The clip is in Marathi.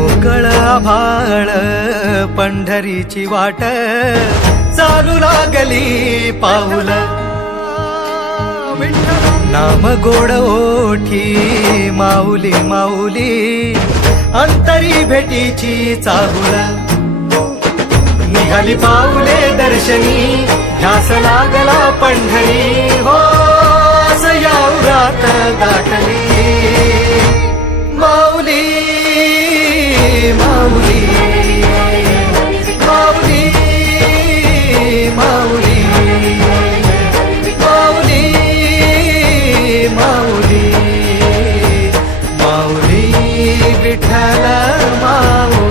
मोकळ आभाळ पंढरीची वाट. चालू लागली पाऊल. नाम गोड ओठी माऊली माऊली अंतरी भेटीची चाहुल. निघाली पाऊले दर्शनी ध्यास लागला पंढरी. हो यात दाटली. விட்டலமாவும்